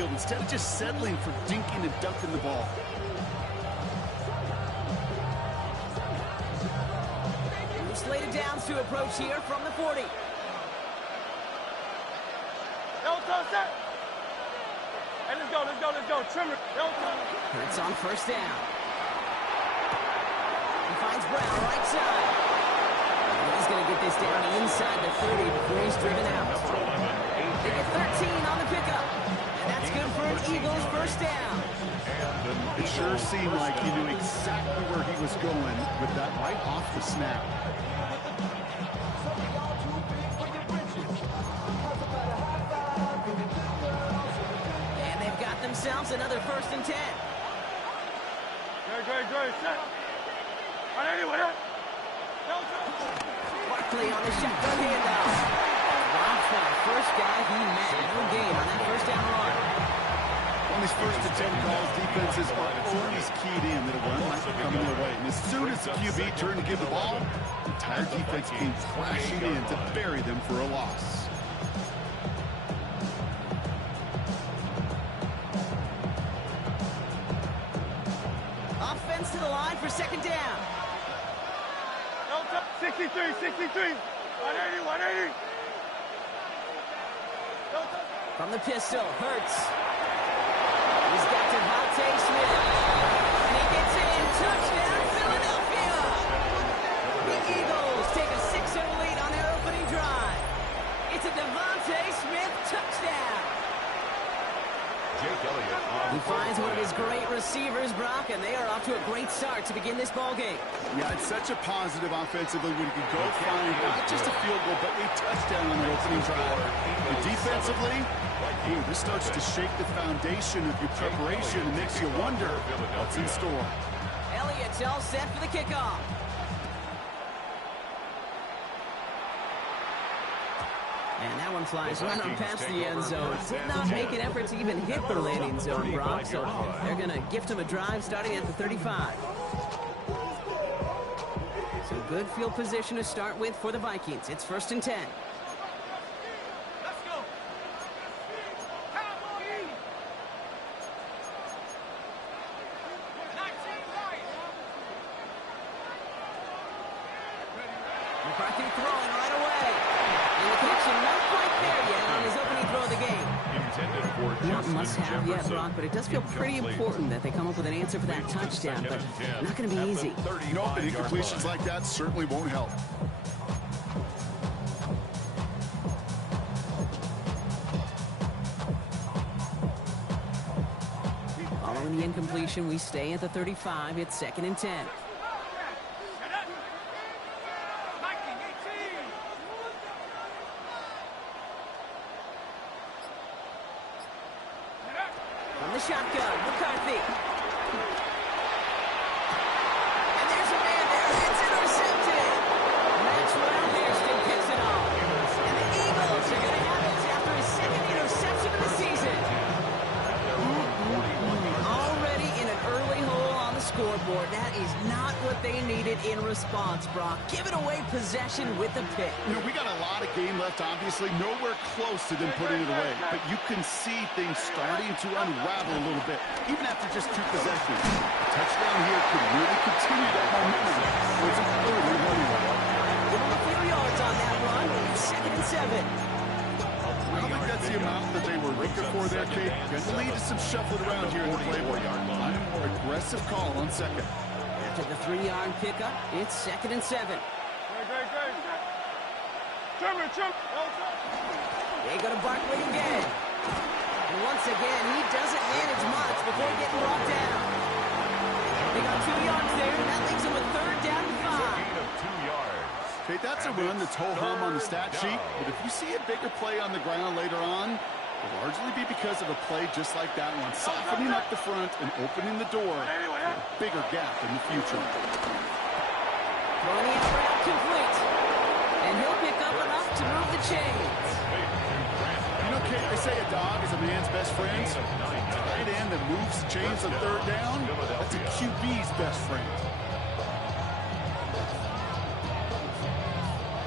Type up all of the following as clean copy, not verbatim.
field instead of just settling for dinking and dunking the ball. Slated downs to approach here from the 40. Hey, let's go. Trimmer. It's on first down. He finds Brown right side. He's going to get this down inside the 30 before he's driven out. They get 13 on the pickup. And that's good for an Eagles first down. It sure seemed like he knew exactly where he was going with that right off the snap. Themselves another 1st and 10. Great. Barkley on the shotgun handoff. Rob for the first guy he met. No gain on that first down run. On these 1st and 10 calls, defenses are always keyed in that a run might be coming their way. And as soon as the QB turned to give the ball, the entire defense came crashing in to bury them for a loss. To the line for 2nd down. 63. 180. From the pistol, Hurts. He's got Devontae Smith. And he gets in. Touchdown, Philadelphia. The Eagles take a 6-0 lead on their opening drive. It's a Devontae Smith touchdown. He finds one of his great receivers, Brock, and they are off to a great start to begin this ball game. Yeah, it's such a positive offensively when you can go find not just a field goal, but a touchdown on the opening drive. And defensively, this starts to shake the foundation of your preparation and makes you wonder what's in store. Elliott's all set for the kickoff. And that one flies right on past the end zone. Did not make an effort to even hit the landing zone, Brock. So they're going to gift him a drive starting at the 35. So good field position to start with for the Vikings. It's 1st and 10. Let's go. McCarthy throwing right away. And the connection not quite there yet on his opening throw of the game. Not must-have yet, Brock, but it does feel pretty important that they come up with an answer for that touchdown, but not going to be easy. Nope, and incompletions like that certainly won't help. Following the incompletion, we stay at the 35. It's 2nd and 10. From the shotgun, McCarthy. And there's a man there. It's intercepted. Maxwell Hairston picks it off. And the Eagles are going to have it after his 2nd interception of the season. Already in an early hole on the scoreboard. That is not what they needed in response, Brock. Giving away possession with the pick. You know, we got a lot of game left, obviously. Nowhere close to them putting it away. But you can see things starting to unravel a little bit, even after just 2 possessions. A touchdown here could really continue that momentum. It's an early running. Give him a few yards on that run. It's 2nd and 7. I don't think that's the amount that they were looking for there, Kate. Going to lead to some shuffling around here in the playbook. I'm a more aggressive call on 2nd. After the 3-yard pickup, it's 2nd and 7. Trimmer. They go to Barkley again. And once again, he doesn't manage much before getting brought down. They got 2 yards there, and that leaves them with 3rd down and 5. Okay, that's a run that's ho-hum on the stat sheet, but if you see a bigger play on the ground later on, it'll largely be because of a play just like that one, softening up the front and opening the door for a bigger gap in the future. Throwing the out route complete. And he'll pick up enough to move the chains. You know, Kate, they say a dog is a man's best friend. Tight end that moves the chains on 3rd down, that's a QB's best friend.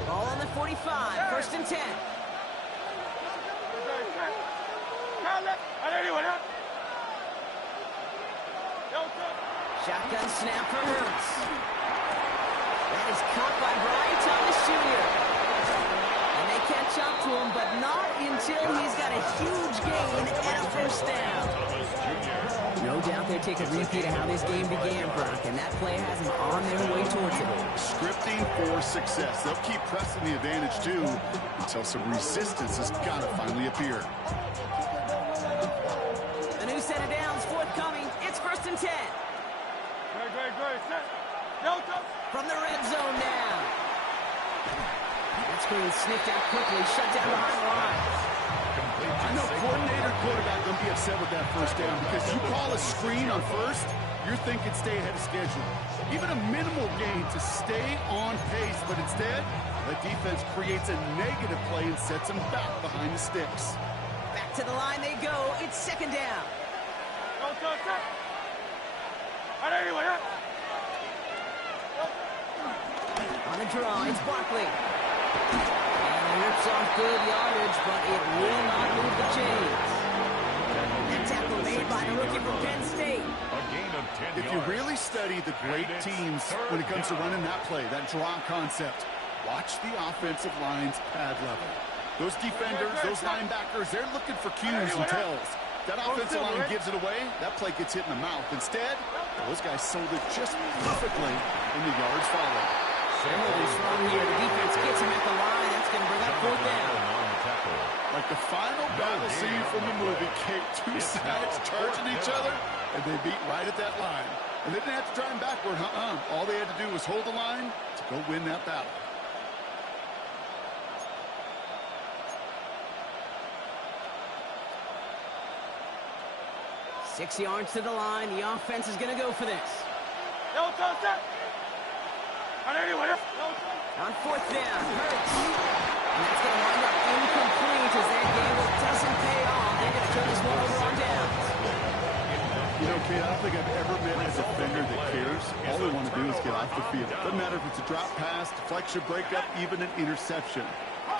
Ball on the 45, 1st and 10. Shotgun snap for Hurts. That is caught by Brian Thomas Jr. And they catch up to him, but not until he's got a huge gain and a first down. No doubt they take a repeat of how this game began, Brock, and that play has them on their way towards it. Scripting for success. They'll keep pressing the advantage, too, until some resistance has got to finally appear. A new set of downs forthcoming. It's 1st and 10. Great. Set. Delta. From the red zone now. That screen sniffed out quickly, shut down behind the line. I know coordinator quarterback going to be upset with that first down because you call a screen on first, you're thinking stay ahead of schedule. Even a minimal gain to stay on pace, but instead, the defense creates a negative play and sets them back behind the sticks. Back to the line they go. It's 2nd down. Go, set. All right, anyway, On the draw, it's Barkley. And he rips off good yardage, but it will not move the chains. That tackle made by the rookie from Penn State. If you really study the great teams when it comes to running that play, that draw concept, watch the offensive line's pad level. Those defenders, those linebackers, they're looking for cues and tells. That offensive line gives it away, that play gets hit in the mouth. Instead, those guys sold it just perfectly, and the yards follow. Really strong here. The defense gets him at the line. That's going to bring up 4th down. Like the final battle scene from the movie, Kate, two sides charging each other, and they beat right at that line. And they didn't have to drive backward, All they had to do was hold the line to go win that battle. Six yards to the line. The offense is going to go for this. Delta, set. All right, anyway, On 4th down, Hurts. And that's going to wind up incomplete as that gamble doesn't pay off. They're going to turn this one over on downs. You know, Kate, I don't think I've ever met a defender that cares. All they want to do is get off the field. Doesn't matter if it's a drop pass, deflection, breakup, even an interception.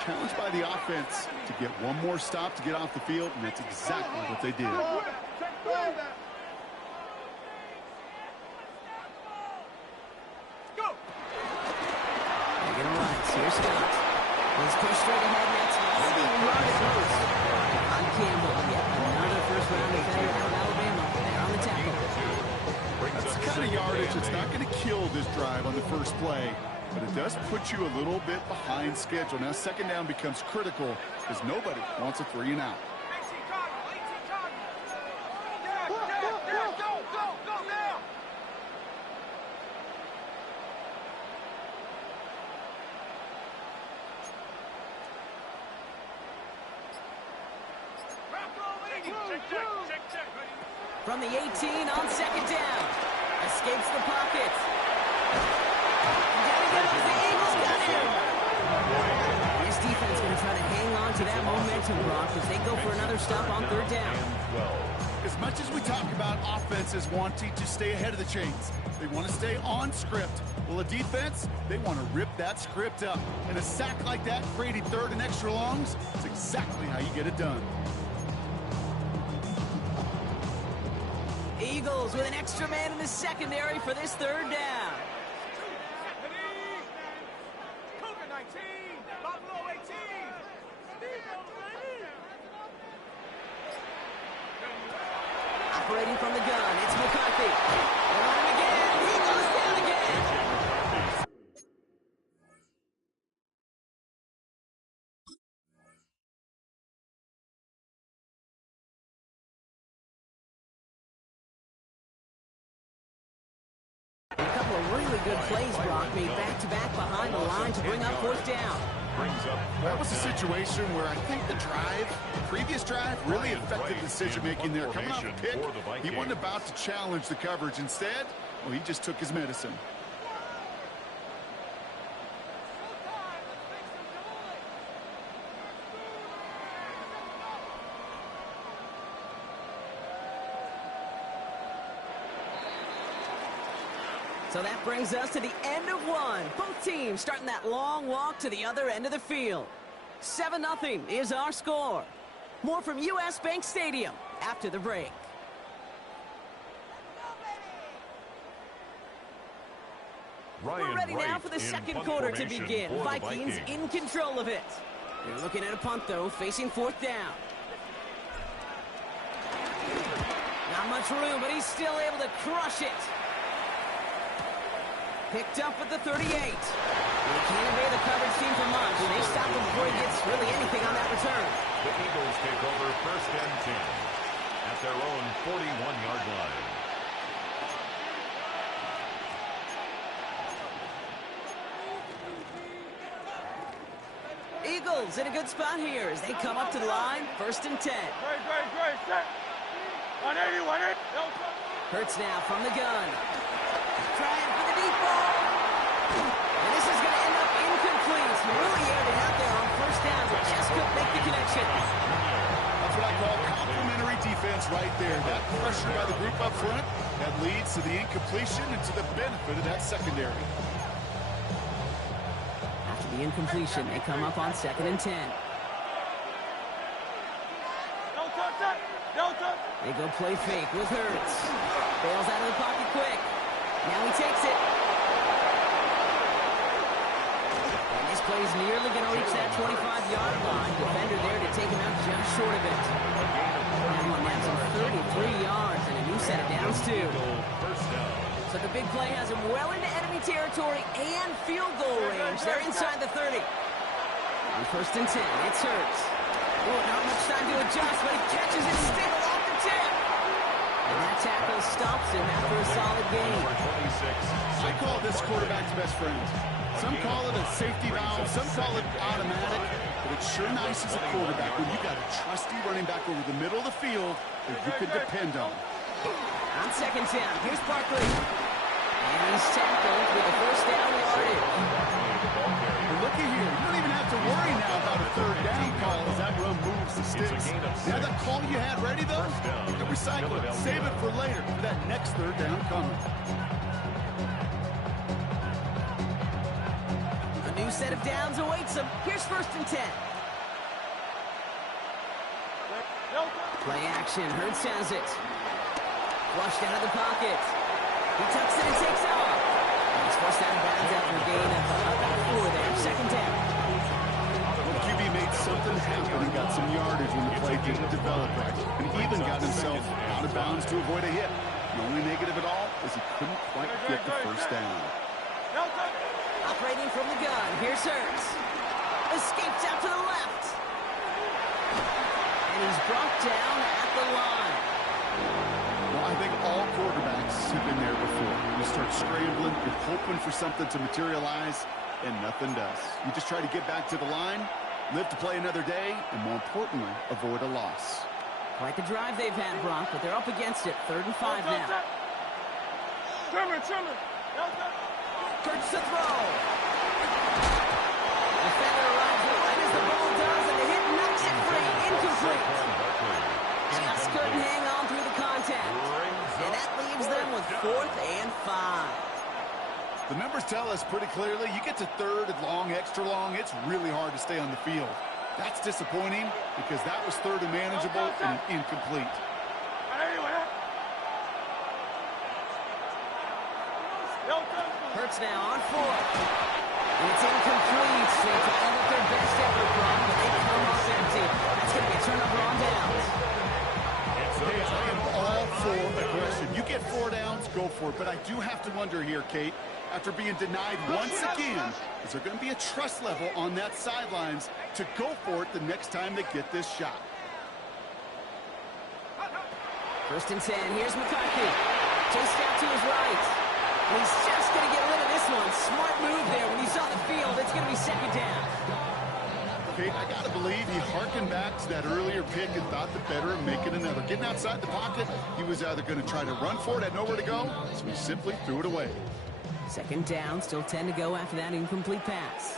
Challenged by the offense to get one more stop to get off the field, and that's exactly what they did. Here's Scott. He's pushed straight ahead, and that's really right close. On Campbell, yet another first-round defender out of Alabama. They're on the tackle. That's the kind of yardage that's not going to kill this drive on the first play, but it does put you a little bit behind schedule. Now, 2nd down becomes critical because nobody wants a 3 and out. From the 18 on 2nd down. Escapes the pocket. Down he goes. The Eagles got him. This defense going to try to hang on to that momentum, Brock, as they go for another stop on 3rd down. As much as we talk about offenses wanting to stay ahead of the chains, they want to stay on script. Well, a defense, they want to rip that script up. And a sack like that, creating 3rd and extra longs, is exactly how you get it done. Eagles with an extra man in the secondary for this 3rd down. Cougar 19, Buffalo 18. Operating from the gun, it's McCarthy. They're on him again. He goes down again. A couple of really good plays, Brock, made back-to-back behind the line to bring up 4th down. That was a situation where I think the previous drive, really affected decision-making there. Coming off a pick, he wasn't about to challenge the coverage. Instead, well, he just took his medicine. So that brings us to the end of one. Both teams starting that long walk to the other end of the field. 7-0 is our score. More from U.S. Bank Stadium after the break. We're ready now for the second quarter to begin. Vikings in control of it. They're looking at a punt, though, facing fourth down. Not much room, but he's still able to crush it. Picked up at the 38. They can't evade the coverage team for much. They stop him before he gets really anything on that return. The Eagles take over first and 10 at their own 41-yard line. Eagles in a good spot here as they come up to the line. First and 10. Great, set. 180, 180. Hurts now from the gun. Trying for the deep ball. And this is going to end up incomplete. Really aired it out there on first down, but just couldn't make the connection. That's what I call complimentary defense right there. That pressure by the group up front, that leads to the incompletion and to the benefit of that secondary. After the incompletion, they come up on second and 10. They go play fake with Hurts. Bails out of the pocket quick. Now he takes it. And this play is nearly going to reach that 25-yard line. Defender there to take him out just short of it. That one now some 33 yards and a new set of downs, too. So the big play has him well into enemy territory and field goal range. They're inside the 30. On first and 10, it's Hurts. Oh, not much time to adjust, but he catches it still off the tip. And that tackle stops him after a solid gain. I call this quarterback's best friend. Some call it a safety valve, some call it automatic, but it's sure nice as a quarterback when you got a trusty running back over the middle of the field that you can depend on. On second down, here's Barkley. And he's tackled with a first down yardage. And looky here, you don't even have to worry now about a third down call as that run moves the sticks. Now that call you had ready, though, you can recycle it, save it for later, for that next third down coming. A new set of downs awaits him. Here's first and 10. Play action, Hurts has it. Flushed out of the pocket. He tucks it and takes off. He's forced out of bounds after a gain of about 4 there. Second down. Well, QB made something happen and got some yardage when the play didn't develop right, and even got himself out of bounds to avoid a hit. The only negative at all is he couldn't quite get the first down. Operating from the gun, here's Hurts. Escapes out to the left. And he's brought down at the line. Well, I think all quarterbacks have been there before. You start scrambling, you're hoping for something to materialize, and nothing does. You just try to get back to the line, live to play another day, and more importantly, avoid a loss. Quite the drive they've had, Brock, but they're up against it. 3rd and 5 now. Trimmer. Hurts to throw. Defender arrives right as the ball does, and the hit knocks it free. Incomplete. Just couldn't hang on through the contact. And that leaves them with 4th and 5. The numbers tell us pretty clearly, you get to 3rd and long, extra long, it's really hard to stay on the field. That's disappointing because that was 3rd and manageable and incomplete. Hurts now on 4th. And it's incomplete. They're trying with their best effort, Brock, but they come up empty. That's going to be a turnover on downs. Hey, I am all for aggression. You get 4 downs, go for it. But I do have to wonder here, Kate, after being denied once again, is there going to be a trust level on that sidelines to go for it the next time they get this shot? First and 10. Here's McCarthy. Chased out to his right. And he's just going to get rid of this one. Smart move there. When he's on the field, it's going to be second down. Kate, I got to believe he harkened back to that earlier pick and thought the better of making another. Getting outside the pocket, he was either going to try to run for it, had nowhere to go, so he simply threw it away. Second down, still 10 to go after that incomplete pass.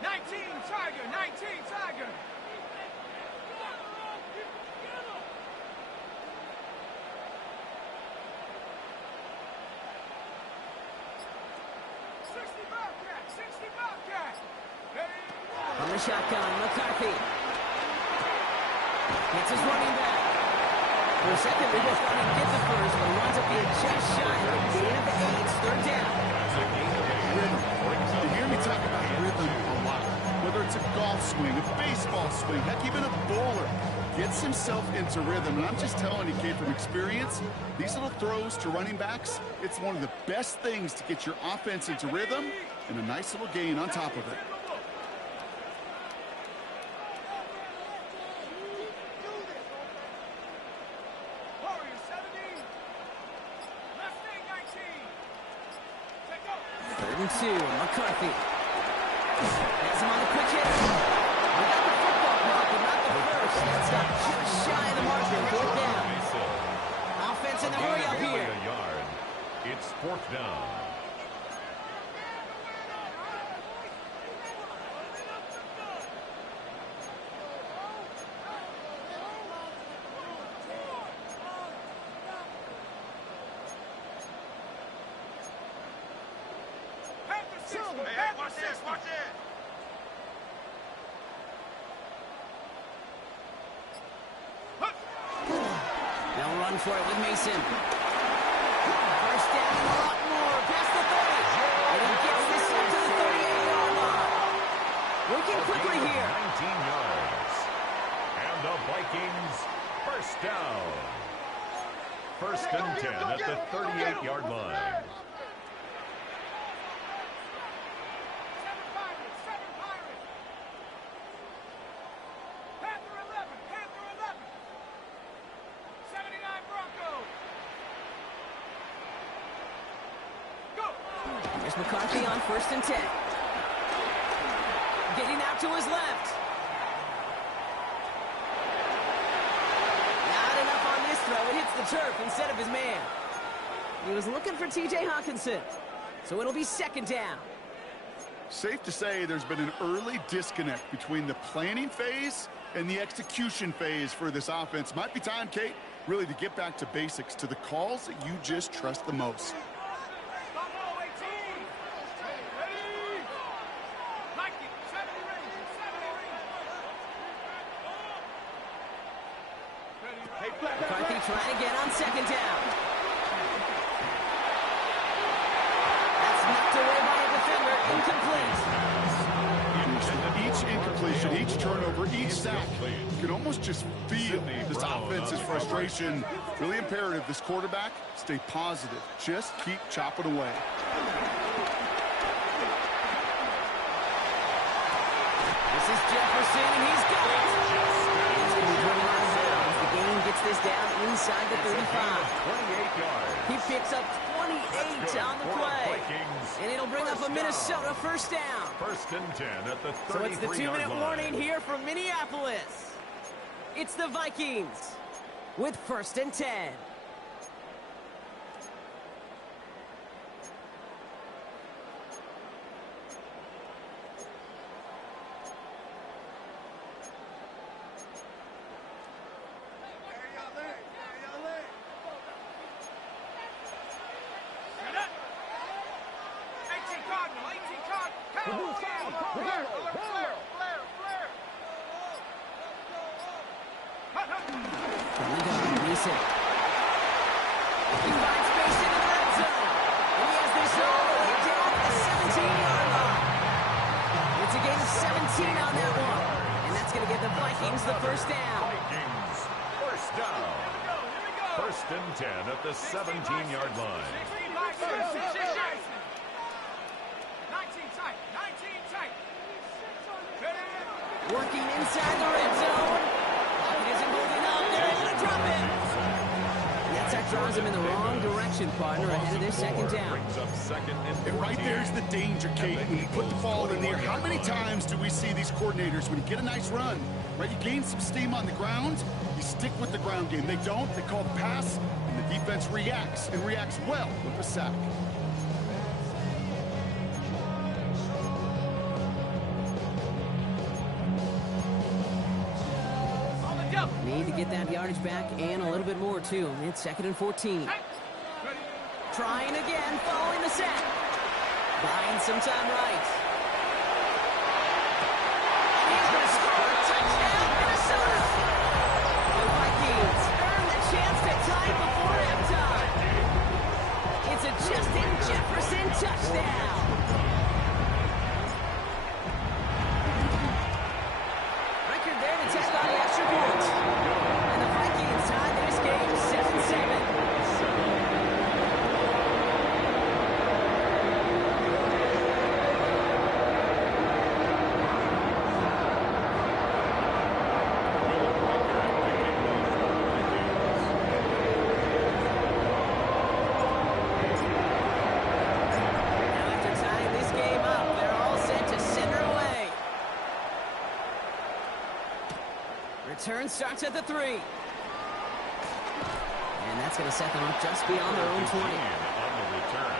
19 Tiger. 60 Bobcat. On the shotgun, McCarthy. Gets his running back. For a second, they both thought he'd get the first, but he winds up being just shy of a gain of 8. It's third down. Rhythm. You hear me talk about rhythm a lot. Whether it's a golf swing, a baseball swing, heck, even a bowler gets himself into rhythm. And I'm just telling you, kid, from experience, these little throws to running backs, it's one of the best things to get your offense into rhythm and a nice little gain on top of it. Warriors 17. Left wing 19. Take over. 3rd and 2. McCarthy. Has him on the quick hit. We got the football block, but not the first. That's not just shy of the marker. 4th down. Offense in the hurry up here. A yard. It's 4th down. Hey, watch this, watch it. They'll run for it with Mason. First down and a lot more. Past the 30. And he gets this up to the 38-yard line. Working quickly here. 19 yards. And the Vikings, first down. 1st and 10 at the 38-yard line. Seven Pirates. Panther 11. 79 Broncos. Go. Here's McCarthy on 1st and 10. Getting out to his left. Not enough on this throw. It hits the turf instead of his man. He was looking for T.J. Hawkinson. So it'll be 2nd down. Safe to say there's been an early disconnect between the planning phase and the execution phase for this offense. Might be time, Kate, really to get back to basics, to the calls that you just trust the most. Buffalo 18. Ready. Nike 70 range. 70 range. Hey, McCarthy trying again on 2nd down. That's knocked away by a defender. Incomplete. Each incompletion, each turnover, each sack, you can almost just feel this offense's frustration. Really imperative this quarterback stay positive. Just keep chopping away. This is Jefferson, and he's got it. It's going to be driven out of bounds. The game gets this down inside the 35. 28 yards. He picks up 28 on the play. And it'll bring up a Minnesota first down. 1st and 10 at the 33-yard line. So it's the 2-minute warning here from Minneapolis. It's the Vikings with 1st and 10. Mason. He finds space into the red zone. And he has this all the way down to the 17-yard line. It's a gain of 17 on that one. And that's going to give the Vikings the first down. Vikings, first down. 1st and 10 at the 17-yard line. 19 tight. 19 tight. Working inside the red zone. Pocket isn't holding up. They're able to drop it. That draws him in the wrong direction, partner, ahead of their 2nd down. Brings up 2nd and 14. And right there's the danger, Kate. When you put the ball in the air, how many times do we see these coordinators, when you get a nice run, right, you gain some steam on the ground, you stick with the ground game. They don't. They call the pass, and the defense reacts, and reacts well with the sack. Need to get that yardage back and a little bit more, too. It's 2nd and 14. Trying again, following the set. Buying some time right. And he's going to score a touchdown, Minnesota. The Vikings earn the chance return starts at the 3. And that's going to set them up just beyond their own 20. On the return,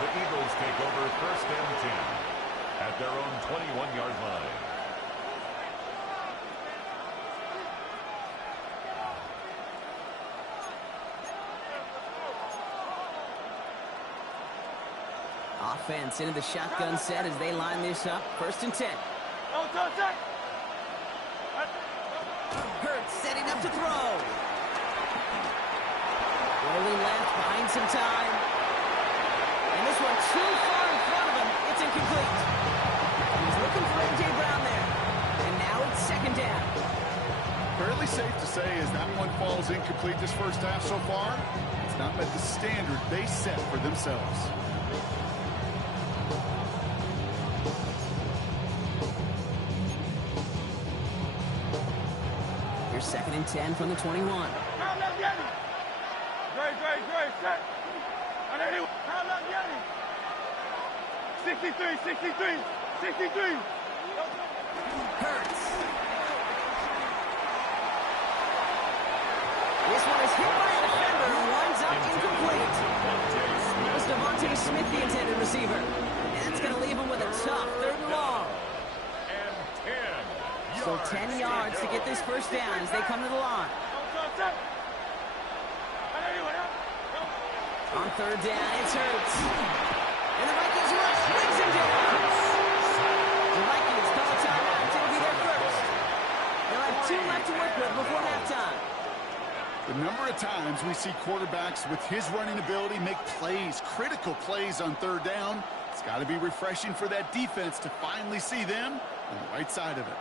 the Eagles take over 1st and 10 at their own 21-yard line. Offense into the shotgun set as they line this up. 1st and 10. Hurts setting up to throw. Rolling left, behind some time. And this one too far in front of him. It's incomplete. He's looking for A.J. Brown there. And now it's 2nd down. Fairly safe to say as that one falls incomplete this first half so far, it's not met the standard they set for themselves. Here's 2nd and 10 from the 21. Great, set. 63. Hurts. This one is hit by a defender and winds up incomplete. It was Devontae Smith, the intended receiver. And that's going to leave him with a tough 3rd and long. And 10 So 10 yards to get this first down as they come to the line. On 3rd down, it's Hurts. And the Vikings rush, brings him down. The Vikings call a timeout. It'll be their first. They'll have 2 left to work with before halftime. The number of times we see quarterbacks with his running ability make plays, critical plays on 3rd down, it's got to be refreshing for that defense to finally see them on the right side of it.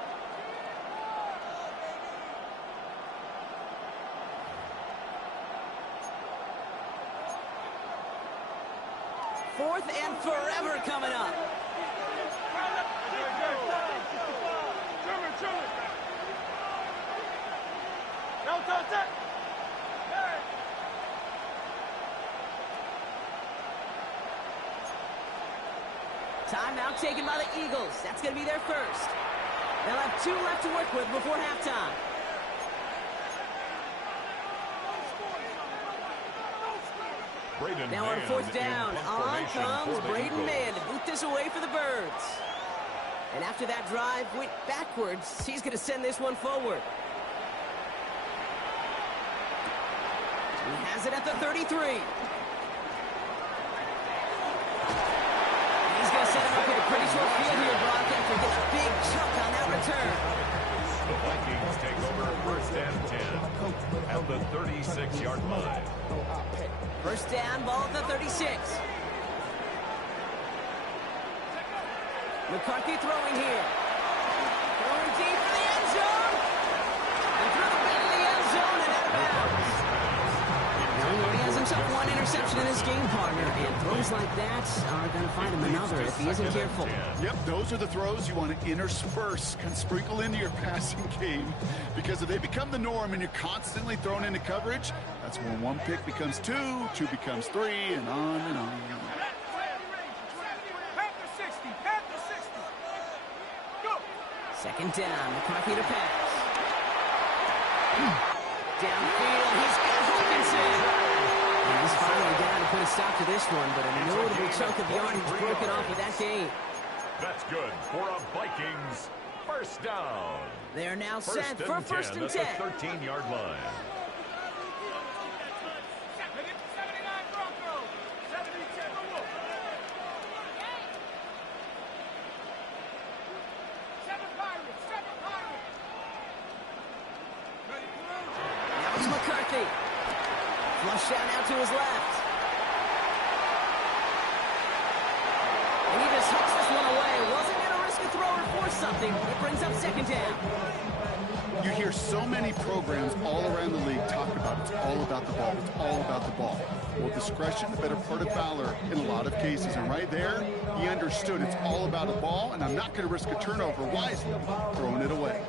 Fourth and forever coming up. Timeout taken by the Eagles. That's going to be their first. They'll have 2 left to work with before halftime. Now on 4th down, on comes Braden Mann to boot this away for the Birds. And after that drive went backwards, he's going to send this one forward. He has it at the 33. He's going to set him up with a pretty short field here, Brock, after getting a big chunk on that return. The Vikings take over 1st and 10 at the 36-yard line. 1st down, ball at the 36. McCarthy throwing here. Throwing deep for the end zone. And through the back of the end zone and out of bounds. Now he already has himself 1 interception in this game, partner. And throws like that are going to find him another if he isn't careful. Yep, those are the throws you want to intersperse, kind of sprinkle into your passing game. Because if they become the norm and you're constantly thrown into coverage, that's when 1 pick becomes 2, 2 becomes 3, and on and on. Panther 60. 2nd down, McCarthy to pass. Downfield, he's got Hawkinson. And he's finally down to put a stop to this one, but a notable chunk of yardage broken off of that game. That's good for a Vikings 1st down. They're now set for 1st and 10. At the 13-yard line. 79 Broncos. 70 Timberwolves. 7 Pirates. Now it's McCarthy. Flush down out to his left. And he just hooks this one away. Wasn't going to risk a throw or force something. It brings up 2nd down. You hear so many programs all around the league talk about it's all about the ball. It's all about the ball. Well, discretion, the better part of valor in a lot of cases. And right there, he understood it's all about the ball, and I'm not going to risk a turnover wisely, throwing it away.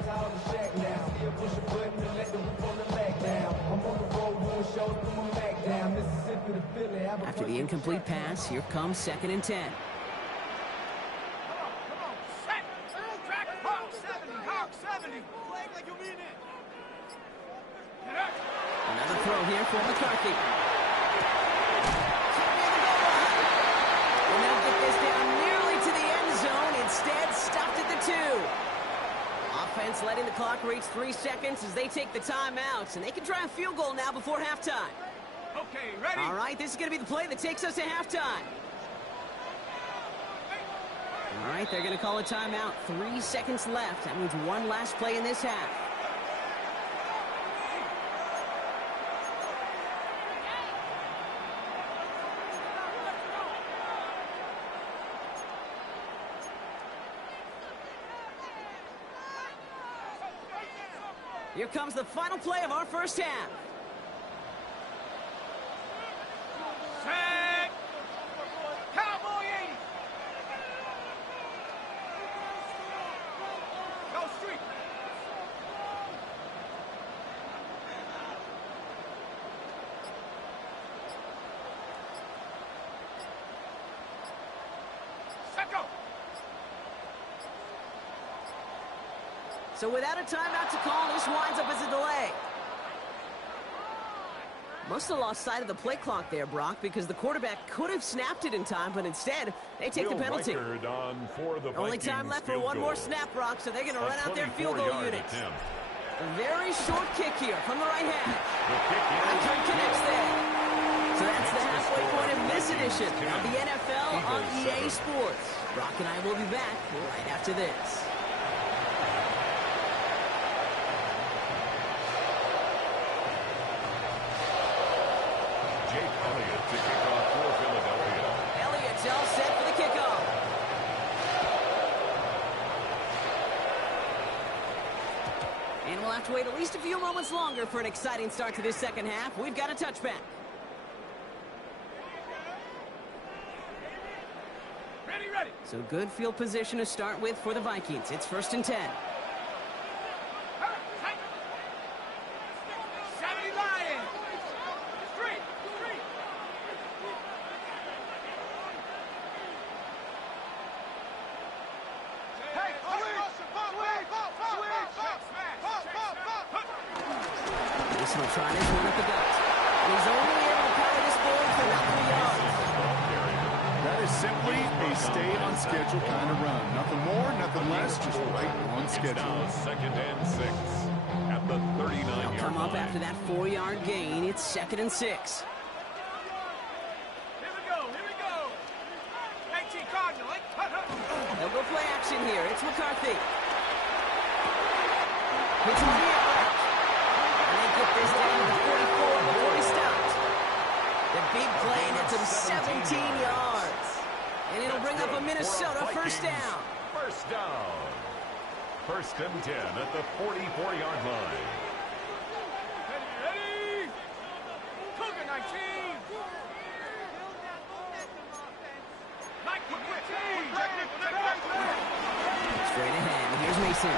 After the incomplete pass, here comes 2nd and 10. Come on. Set. Track. Hawk 70. Hawk 70. Flag like you mean it. throw here for McCarthy. And they'll get this down nearly to the end zone. Instead, stopped at the 2. Offense letting the clock reach 3 seconds as they take the timeouts. And they can try a field goal now before halftime. Okay, ready? All right, this is going to be the play that takes us to halftime. All right, they're going to call a timeout. 3 seconds left. That means one last play in this half. Here comes the final play of our first half. Set. Cowboy 80. Go street. Set go. So without a timeout to call, this winds up as a delay. Must have lost sight of the play clock there, Brock, because the quarterback could have snapped it in time, but instead, they take the penalty. Only time left for one more snap, Brock, so they're going to run out their field goal units. A very short kick here from the right hand. Return connects there. So that's the halfway point of this edition of the NFL on EA Sports. Brock and I will be back right after this. To kick off for Philadelphia. Elliott's all set for the kickoff. And we'll have to wait at least a few moments longer for an exciting start to this second half. We've got a touchback. Ready, ready. So good field position to start with for the Vikings. It's 1st and 10. 70 Lions. Street. Mason will try this one at the gut. And he's only able to carry this forward for about 3 yards. That is simply a stay on schedule kind of run. Nothing more, nothing less, just right on schedule. Now 2nd and 6 at the 39-yard line. Come up after that 4-yard gain. It's 2nd and 6. Here we go. 18 Cardinal. They'll go play action here. It's McCarthy. Hits him here. And they get this down to the 44 before he stopped. The big play nets him 17 yards. And it'll bring up a Minnesota first down. First down. 1st and 10 at the 44-yard line. Ready. Cougar 19. Mike Straight ahead. Here's Mason.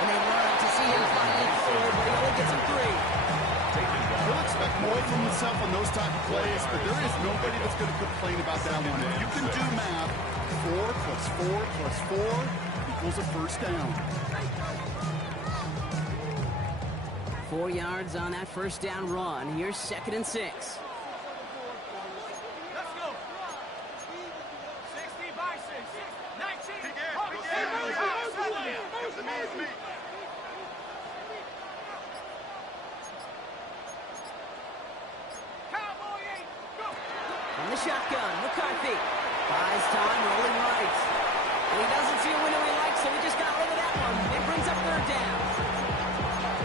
And they love to see him fly leap forward, but he only gets him 3. He'll expect more from himself on those type of plays, but there is nobody that's going to complain about that one. If you can do math, 4 plus 4 plus 4 equals a first down. 4 yards on that first down run. Here's 2nd and 6. Let's go. 60 by 6. 19. Cowboy 8. Go. From the shotgun, McCarthy. Buys time, rolling right. And he doesn't see a window he likes, so he just got rid of that one. It brings up 3rd down.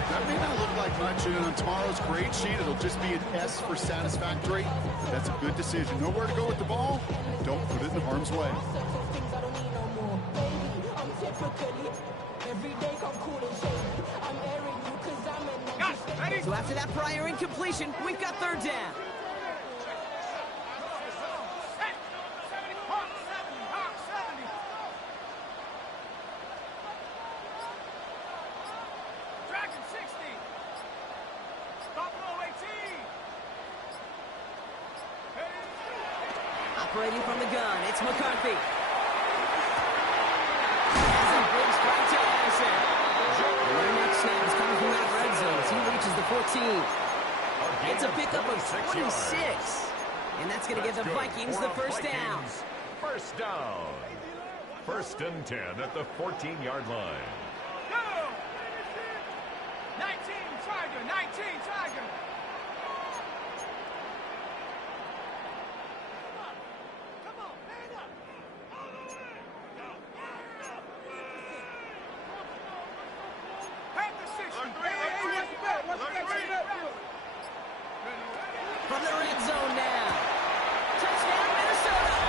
That may not look like much, and on tomorrow's grade sheet, it'll just be an S for satisfactory. But that's a good decision. Know where to go with the ball? Don't put it in harm's way. Ready. So after that prior incompletion, we've got 3rd down. Dragon 60. Buffalo 18. Operating from the gun, it's McCarthy. Has a big strike to Anderson. The next snap is coming from that red zone as he reaches the 14. It's a pickup of 26. And that's going to give the Vikings the first down. First down. First and 10 at the 14-yard line. Go! 19, Tiger, 19, Tiger. Come on, man up. Pack the 60. From the red zone now. Touchdown, Minnesota.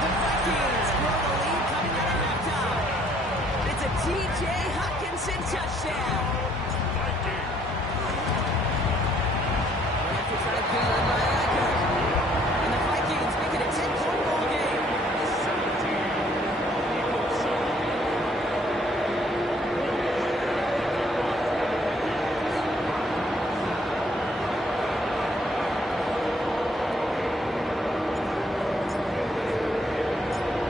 The Vikings grow the lead coming out of halftime. It's a T.J. Hockenson touchdown. Right after trying to pin him by Eckert. And the Vikings make it a 10-point ball game.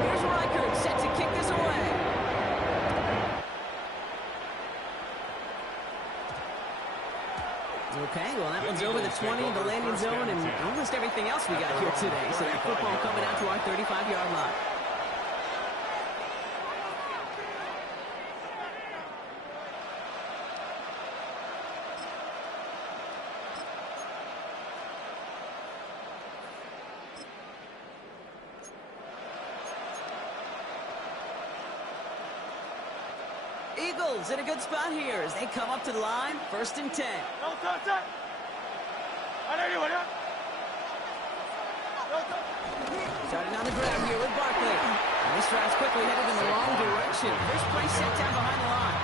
Here's Reichert set to kick this away. Okay, well, that one's over the 20, the landing zone, and almost everything else we got here today. So that football coming out to our 35-yard line. Eagles in a good spot here as they come up to the line, first and 10. Don't touch that. I know you want that. Don't touch. Starting on the ground here with Barkley. And this drive's quickly headed in the wrong direction. First play set down behind the line.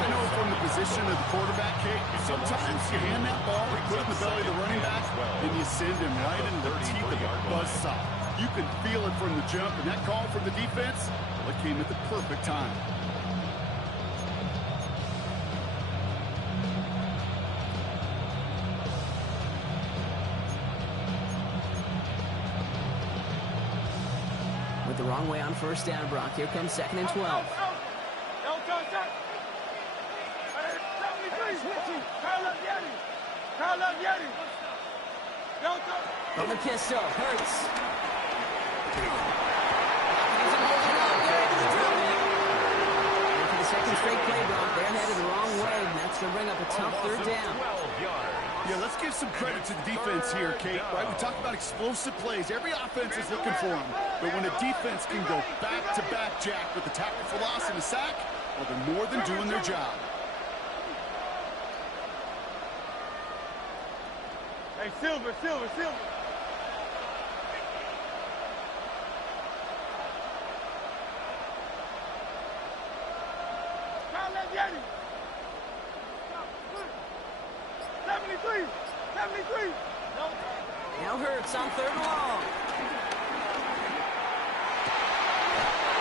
I know from the position of the quarterback, Kate, sometimes you hand that ball, put it in the belly of the running back, and you send him right into the teeth of a buzzsaw. You can feel it from the jump, and that call from the defense, well, it came at the perfect time. With the wrong way on first down, Brock. Here comes second and 12. Don't touch that. 73. Curl up, Yeti. Curl up, Yeti. Don't touch. From the pistol, Hurts. And for the second straight play, Brock, they're headed the wrong way, and that's going to bring up a tough third down. 12 yards. Yeah, let's give some credit to the defense here, Kate. Right, we talk about explosive plays. Every offense is looking for them. But when a defense can go back-to-back, Jack, with the tackle for loss and a sack, well, they're more than doing their job. Hey, Silver. Curl up, Yeti. 73. Don't touch. Now Hurts on third and long.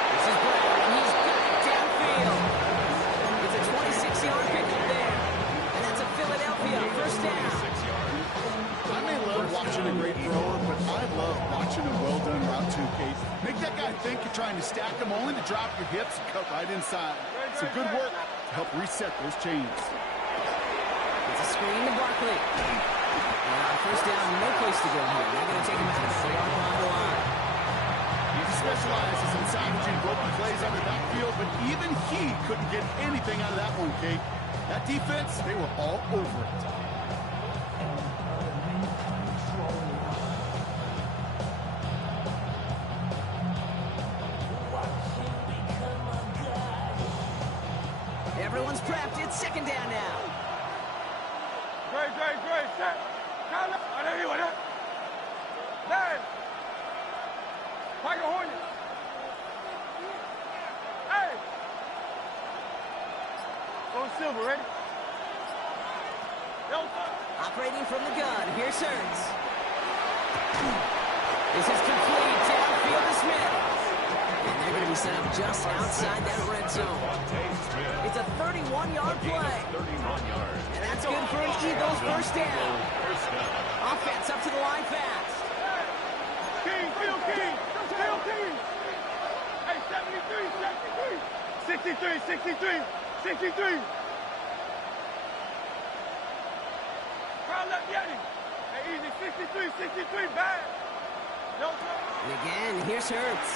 This is Brown, and he's got it downfield. It's a 26-yard pickup there. And that's a Philadelphia first down. I may love watching a great thrower, but I love watching a well-done route too, Kate. Make that guy think you're trying to stack him, only to drop your hips and cut right inside. It's a good work to help reset those chains. It's a screen to Barkley. And on first down, no place to go here. They're going to take him out of the line. He specializes in salvaging broken plays on the backfield, but even he couldn't get anything out of that one, Kate. That defense, they were all over it. Everyone's prepped. It's second down now. Great. Set. Curl up. I know you want that. Nine. Tiger Hornet. Hey. Go Silver, ready? Don't touch. Operating from the gun. Here's Hurts. This is complete. Downfield to Smith. And they're going to be set up just outside that red zone. It's a 31-yard play. 31 yards. And that's good for an Eagles first down. Offense up to the line fast. King. Hey, 63. 63. Hey, easy, 63, 63, bad. No trouble. And again, here's Hurts.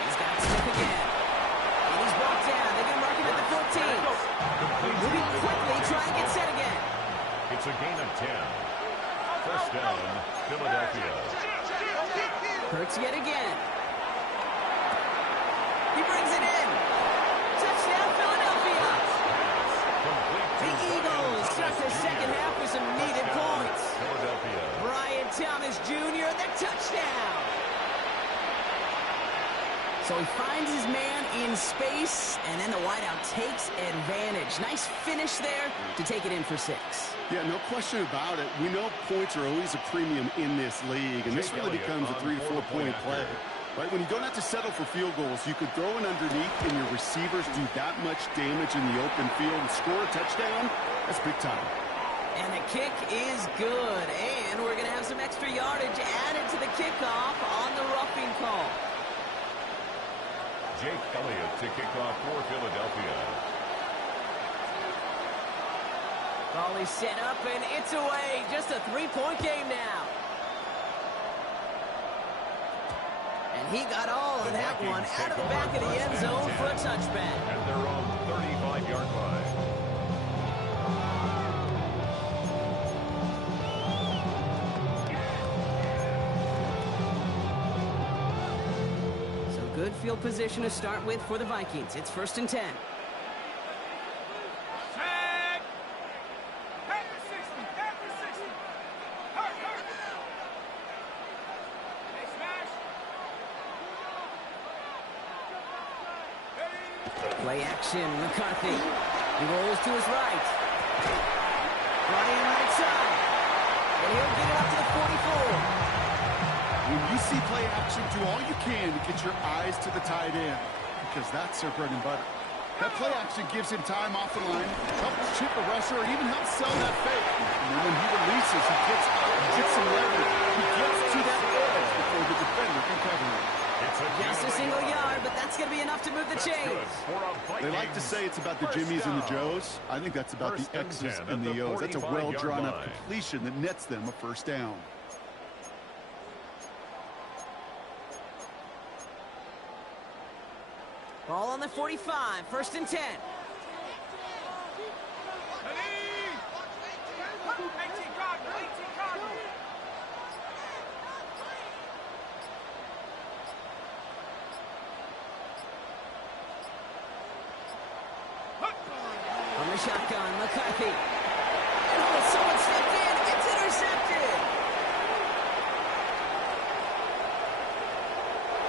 He's got Smith again. And he's brought down. They're going to mark him at the 14. Moving quickly, try and get set again. It's a gain of 10. First down, Philadelphia. Hurts yet again. He brings it in. Touchdown, Philadelphia. The Eagles start the second half with some needed points. Brian Thomas Jr., the touchdown. So he finds his man in space, and then the wideout takes advantage. Nice finish there to take it in for 6. Yeah, no question about it. We know points are always a premium in this league, and this really becomes a 3 to 4 point play. Right, when you don't have to settle for field goals, you could throw it underneath and your receivers do that much damage in the open field and score a touchdown. That's big time. And the kick is good, and we're going to have some extra yardage added to the kickoff on the roughing call. Jake Elliott to kick off for Philadelphia. Ball is set up, and it's away. Just a 3-point game now. And he got all of that one out of the back of the end zone for a touchback. At their own 35-yard line. So good field position to start with for the Vikings. It's 1st and 10. Play action, McCarthy. He rolls to his right. Running right side. And he'll get it up to the 44. When you see play action, do all you can to get your eyes to the tight end, because that's their bread and butter. That play action gives him time off the line, helps chip a rusher, or even helps sell that fake. And then when he releases, he gets out and gets some leverage. He gets to that edge before the defender can cover him. Just a single yard, but that's going to be enough to move the chains. They like to say it's about the Jimmies and the Joes. I think that's about the X's and the O's. That's a well-drawn-up completion that nets them a first down. Ball on the 45, 1st and 10. On the shotgun, McCarthy. And oh, someone stepped in. It's intercepted.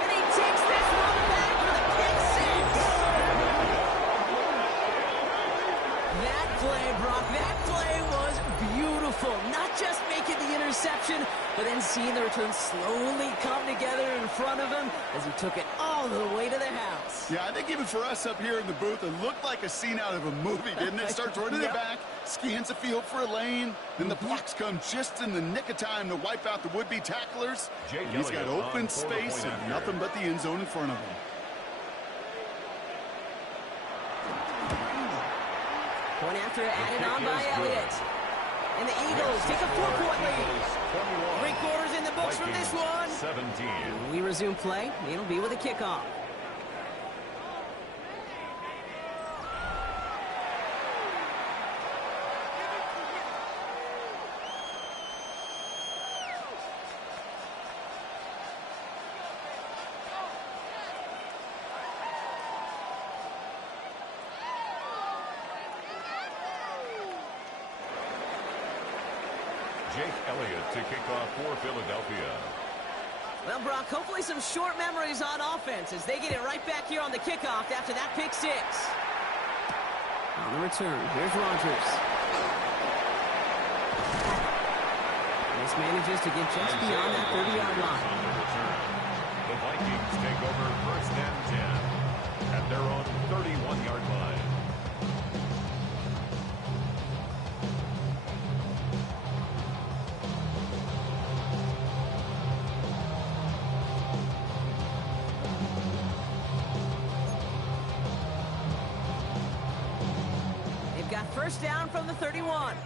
And he takes this one back for the pick 6. That play, Brock, that play was beautiful. Not just making the interception, but then seeing the return slowly come together in front of him as he took it all the way to the house. Yeah, I think even for us up here in the booth, it looked like a scene out of a movie, didn't it? Starts running it back, scans the field for a lane, then the blocks come just in the nick of time to wipe out the would-be tacklers. He's got open space and nothing but the end zone in front of him. Point after added on by Elliott. And the Eagles take a 4-point lead. 3 quarters in the books from this one. 17. We resume play. It'll be with a kickoff. Jake Elliott to kick off for Philadelphia. Well, Brock, hopefully some short memories on offense as they get it right back here on the kickoff after that pick 6. On the return, here's Rodgers. This manages to get just beyond that 30-yard line. The Vikings take over 1st and 10 at their own 31-yard line. First down from the 31.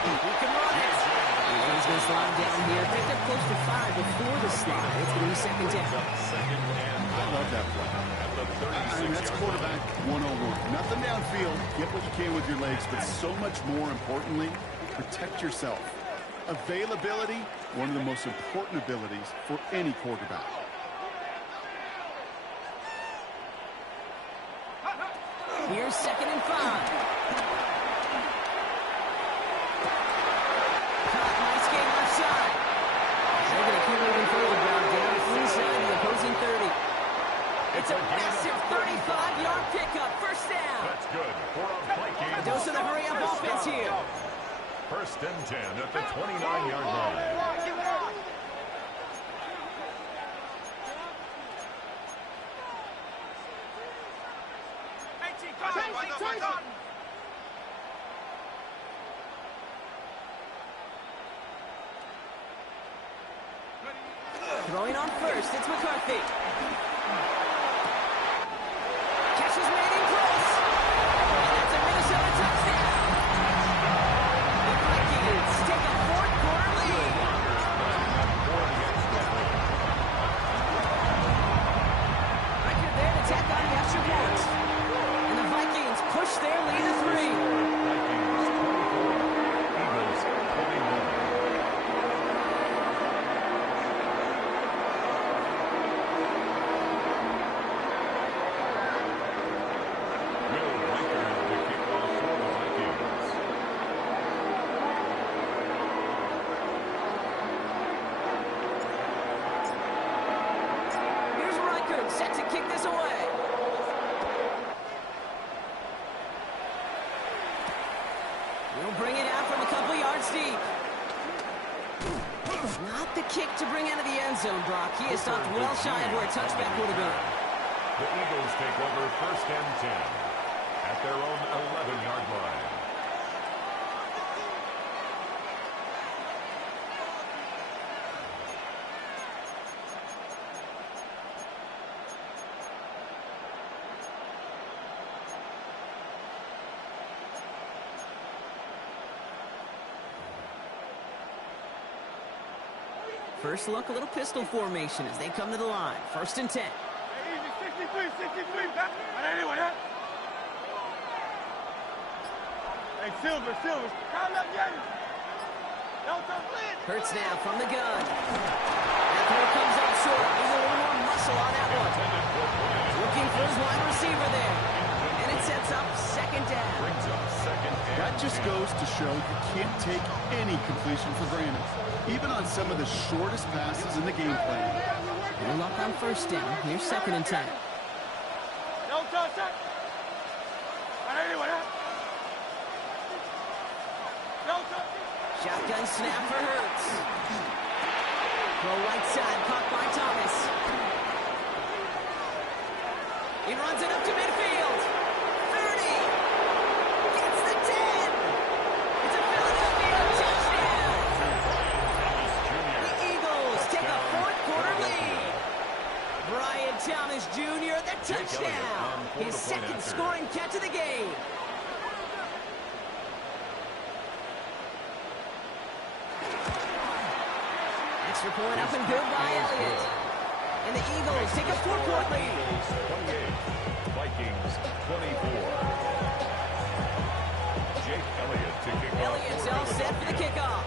He can run it. He's going to slide down here. Picked up close to 5 before the slide. It's going to be second down. I love that play. I mean, that's quarterback 101. Nothing downfield. Get what you can with your legs, but so much more importantly, protect yourself. Availability, one of the most important abilities for any quarterback. Here's second and 5. Nice game left side. They're going to keep moving forward, down inside the opposing 30. It's a massive 35-yard pickup. First down. That's good for a Viking. A dose of the hurry-up offense here. First and 10 at the 29-yard line. Throwing on first, it's McCarthy. Catch is made in close. And that's a Minnesota touchdown. The Vikings take a fourth-quarter lead. Record there to tack on the extra points. And the Vikings push their lead to 3. Vikings 24, Eagles 21. Set to kick this away. He'll bring it out from a couple yards deep. Not the kick to bring out of the end zone, Brock. He is stopped well shy of where a touchback would have been. The Eagles take over first and 10 at their own 11-yard line. First look, a little pistol formation as they come to the line. First and 10. Easy, 63, back. Anyway, huh? Hey, Silver. Come up, Yanni. Hurts now from the gun. That throw comes up short. Needs a little more muscle on that one. Looking for his wide receiver there. And it sets up second down. Brings up second and That just goes to show you can't take any completion for granted, even on some of the shortest passes in the game plan. No luck on first down. Here's second and 10. Don't touch it. Anyway, huh? Don't touch it. Shotgun snap for Hurts. Throw right side, caught by Thomas. He runs it up to midfield. 30. Gets the 10. It's a Philadelphia touchdown. The Eagles take a fourth-quarter lead. Brian Thomas Jr., the touchdown. His second scoring catch of the game. Extra point up and good by Elliott. And the Eagles take a 4-point lead. 28, Vikings 24. Jake Elliott to kick off. Elliott's all set for the kickoff.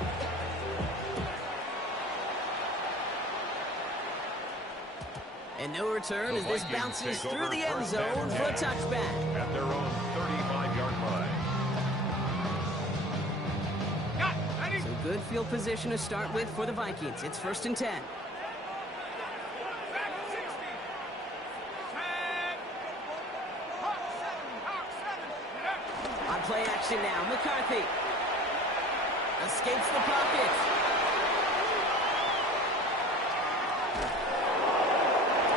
And no return as this bounces through the end zone for a touchback. At their own 35-yard line. So good field position to start with for the Vikings. It's first and 10. On play action now, McCarthy escapes the pocket.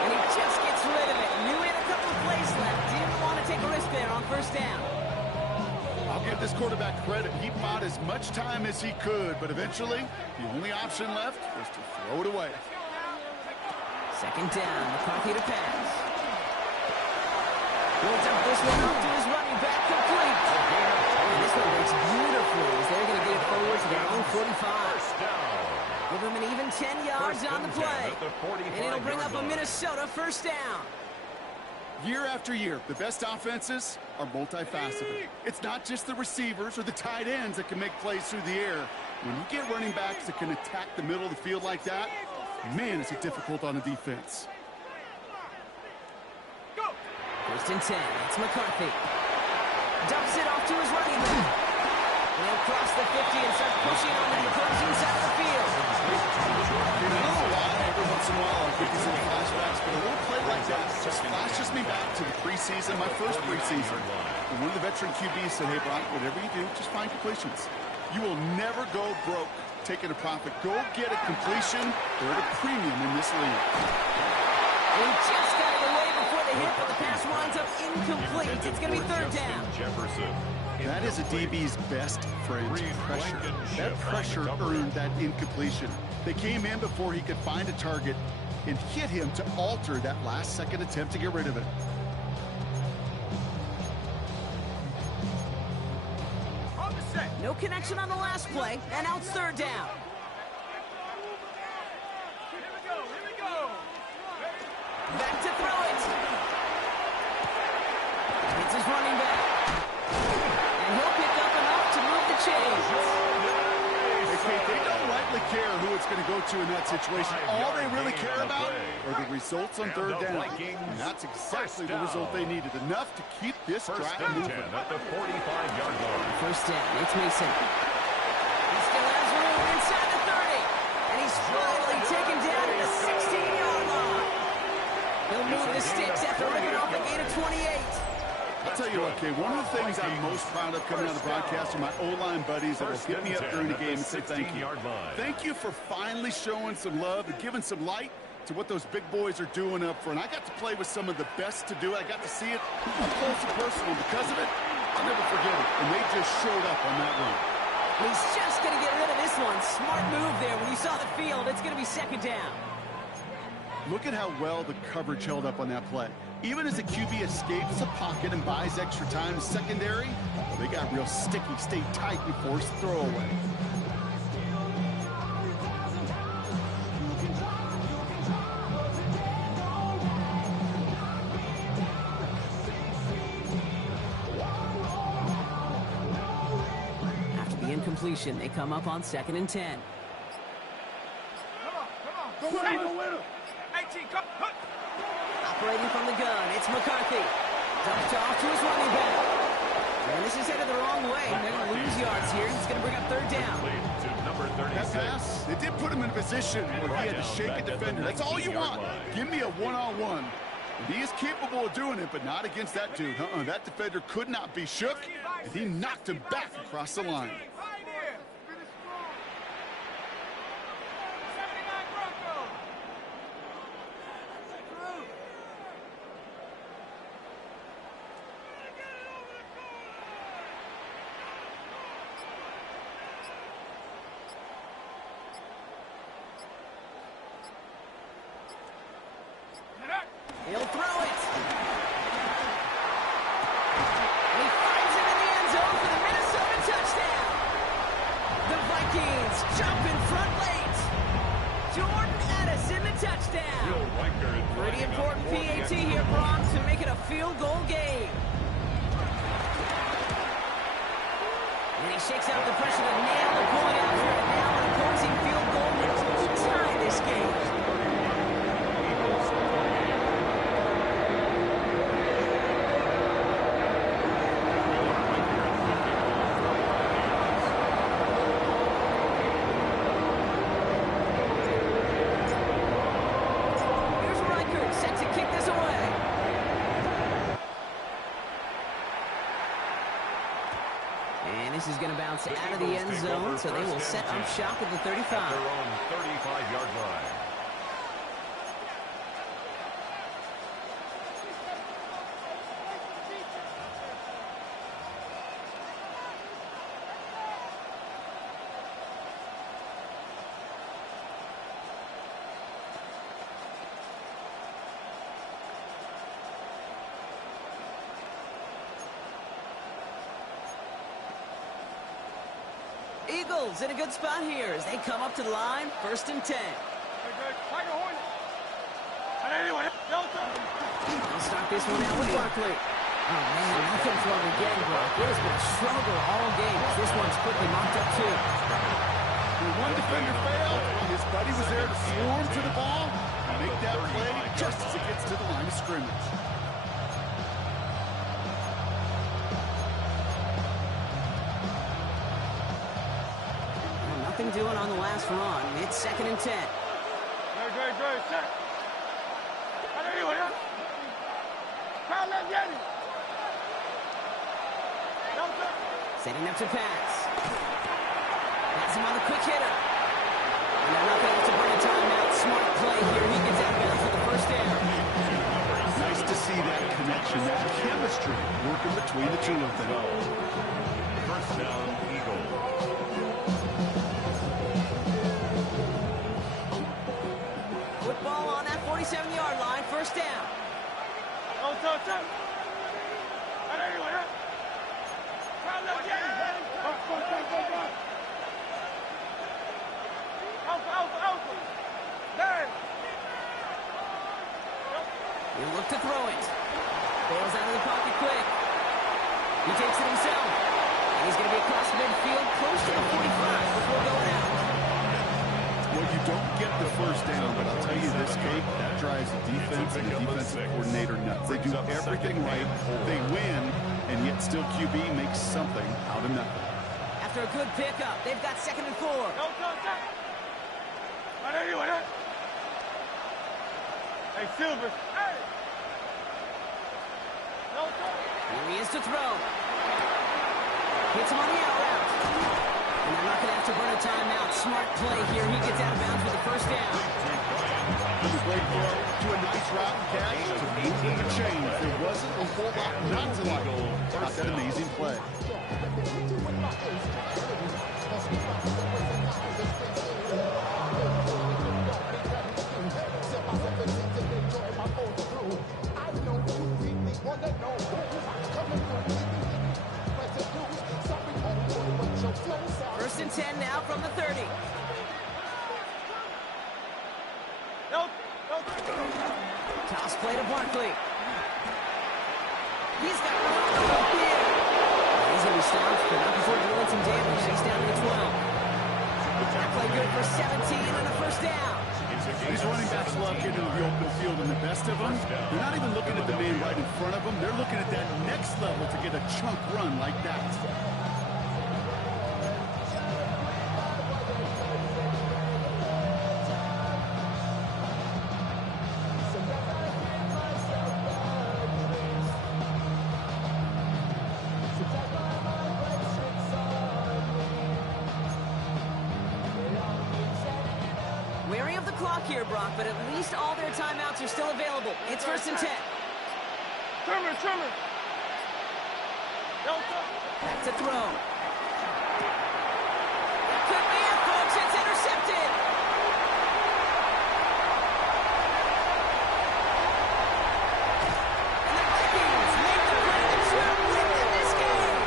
And he just gets rid of it. Knew he had a couple of plays left. Didn't want to take a risk there on first down. I'll give this quarterback credit. He bought as much time as he could, but eventually, the only option left was to throw it away. Second down, McCarthy to pass. Builds up this one up to his running back, complete. And this one works beautifully as they're going to get it forward him an even 10 yards on the play. And it'll bring up a Minnesota first down. Year after year, the best offenses are multifaceted. It's not just the receivers or the tight ends that can make plays through the air. When you get running backs that can attack the middle of the field like that, man, is it difficult on the defense. First and 10. It's McCarthy. Dumps it off to his running back. And he'll cross the 50 and start pushing on the opposing side of the field. You know, every once in a while I'll get these little flashbacks, but a little play like that just flashes me back to the preseason, my first preseason. And one of the veteran QBs said, hey, Brock, whatever you do, just find completions. You will never go broke taking a profit. Go get a completion. They're at a premium in this league. He just got it away before the hit, but the pass winds up incomplete. It's going to be third down. That is a DB's best friend, pressure. That pressure earned that incompletion. They came in before he could find a target and hit him to alter that last-second attempt to get rid of it. No connection on the last play, and now it's third down. Back to throw it. It's his running back. And he'll pick up enough to move the chains. They don't rightly care who it's going to go to in that situation. All they really care about are the results on third down. And that's exactly the result they needed. Enough to keep this drive moving. At the 45-yard line. First down, it's Mason. He still has room inside the 30. And he's finally taken down at the 16-yard line. He'll move the sticks after ripping off a gain of 28. I'll tell you what, Kay, one of the things I'm most proud of coming out of the broadcast are my O-line buddies that will hit me up during the game and say thank you. Thank you for finally showing some love and giving some light to what those big boys are doing up front. I got to play with some of the best to do it. I got to see it up close and personal. Because of it, I'll never forget it. And they just showed up on that run. He's just going to get rid of this one. Smart move there. When you saw the field, it's going to be second down. Look at how well the coverage held up on that play. Even as the QB escapes the pocket and buys extra time in secondary, well, they got real sticky, stayed tight and forced the throwaway. After the incompletion, they come up on 2nd and 10. Go win him. 18, come. Operating from the gun, it's McCarthy. Dumped off to his running back. And this is headed the wrong way. They're going to lose yards here. It's going to bring up third down. That pass, it did put him in a position where he had to shake a defender. That's all you want. Give me a one-on-one. And he is capable of doing it, but not against that dude. That defender could not be shook, and he knocked him back across the line. He'll throw it. And he finds him in the end zone for the Minnesota touchdown. The Vikings jump in front late. Jordan Addison the touchdown. Pretty important PAT here, Braun, to make it a field goal game. And he shakes out the pressure to nail the point after it. Now an opposing field goal will tie this game. This is going to bounce out of the end zone, so they will set up shop at the 35. At their own 35-yard line. Eagles in a good spot here as they come up to the line, 1st and 10. They'll start this one out with Barkley. Oh, man, nothing from him again, Brock. It has been a struggle all game. This one's quickly mocked up, too. When one defender failed, his buddy was there to swarm to the ball and make that play just as it gets to the line of scrimmage. Well, nothing doing on the last run. It's 2nd and 10. Setting up to pass. That's him on the quick hitter. And they're not going to have to bring a timeout. Smart play here. He gets out of bounds for the 1st down. Nice to see that connection, that chemistry working between the two of them. 1st down, Eagles. Football on that 47-yard line. 1st down. He'll look to throw it. Bails out of the pocket quick. He takes it himself. And he's going to be across midfield, close to the 45 before going out. Well, you don't get the 1st down, but I'll tell you this, Kate, that drives the defense and the defensive coordinator nuts. They do everything right. They win, and yet still QB makes something out of nothing. After a good pickup, they've got 2nd and 4. Hey, Silver. Hey! Here he is to throw. Hits him on the out route. And they're not going to have to burn a timeout. Smart play here. He gets out of bounds for the 1st down. It was a great throw to a nice route and catch to move them the chains. There wasn't a whole lot not to like about that amazing play. First and 10 now from the 30. Toss play to Barkley. He's got room to go here. He's going to be stopped, but not before doing some damage. He's down to 12. That play good for 17 and a 1st down. These running backs love getting into the open field, and the best of them, they're not even looking at the man right in front of them. They're looking at that next level to get a chunk run like that. Wary of the clock here, Brock, but at least all their timeouts are still available. It's 1st and 10. Trimmer. Back to throw. That could be it, folks. It's intercepted. And the Vikings make the play to win this game.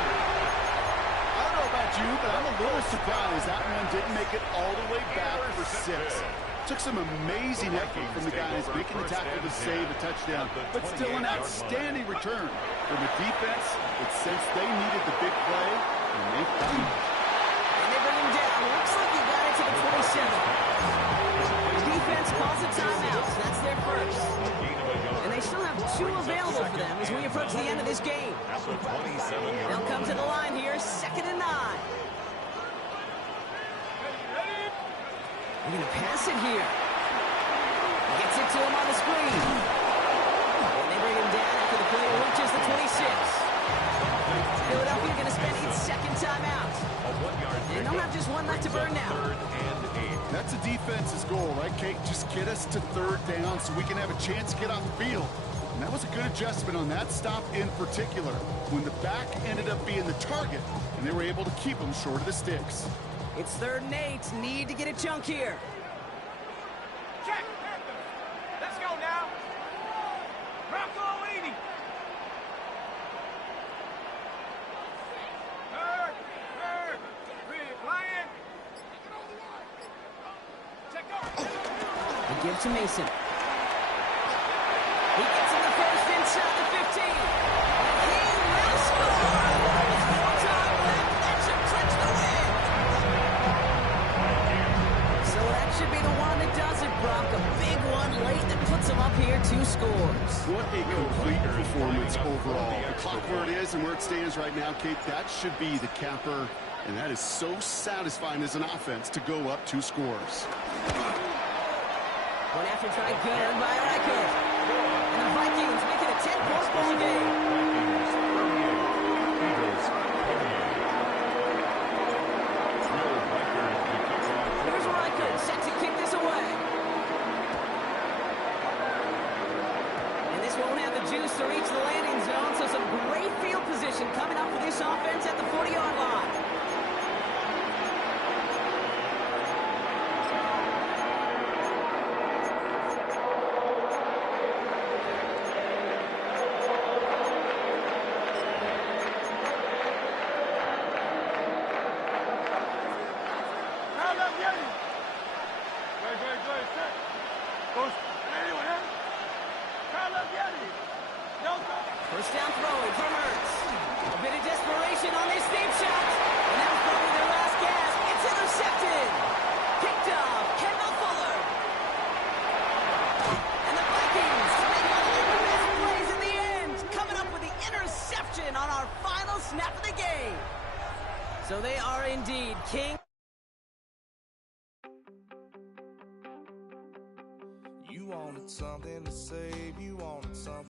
I don't know about you, but I'm a little surprised that one didn't make it all the way back for 6. Took some amazing effort from the guys making the tackle to save a touchdown, but still an outstanding return from the defense. It sensed they needed the big play, and they found it. And they bring him down. Looks like he got it to the 27. Defense calls a timeout. That's their 1st. And they still have 2 available for them as we approach the end of this game. They'll come to the line here, 2nd and 9. They're going to pass it here. Gets it to him on the screen. And they bring him down after the play reaches the 26. Philadelphia going to spend its 2nd timeout. And they'll have just one left to burn now. That's the defense's goal, right, Kate? Just get us to 3rd down so we can have a chance to get off the field. And that was a good adjustment on that stop in particular, when the back ended up being the target, and they were able to keep them short of the sticks. It's 3rd and 8. Need to get a chunk here. Check. Let's go now. Rocco 80. Red, lion. give to Mason. He gets in the first inside the 15. He will score! With more time left, that should clinch the win! So that should be the one that does it, Brock. A big one late that puts him up here 2 scores. What a complete performance overall. The clock where it is and where it stands right now, Kate, that should be the capper. And that is so satisfying as an offense to go up 2 scores. One after try, good by Reichert. And the Vikings make it a 10-point ball game. Here's Reichert, set to kick this away. And this won't have the juice to reach the landing zone, so some great field position coming up for this offense at the 40-yard line. First down throwing from Hurts. A bit of desperation on this deep shot. And that was probably their last gasp. It's intercepted. Picked off. Kendall Fuller. And the Vikings make one of their best plays in the end. Coming up with the interception on our final snap of the game. So they are indeed king. You wanted something to save. You wanted something.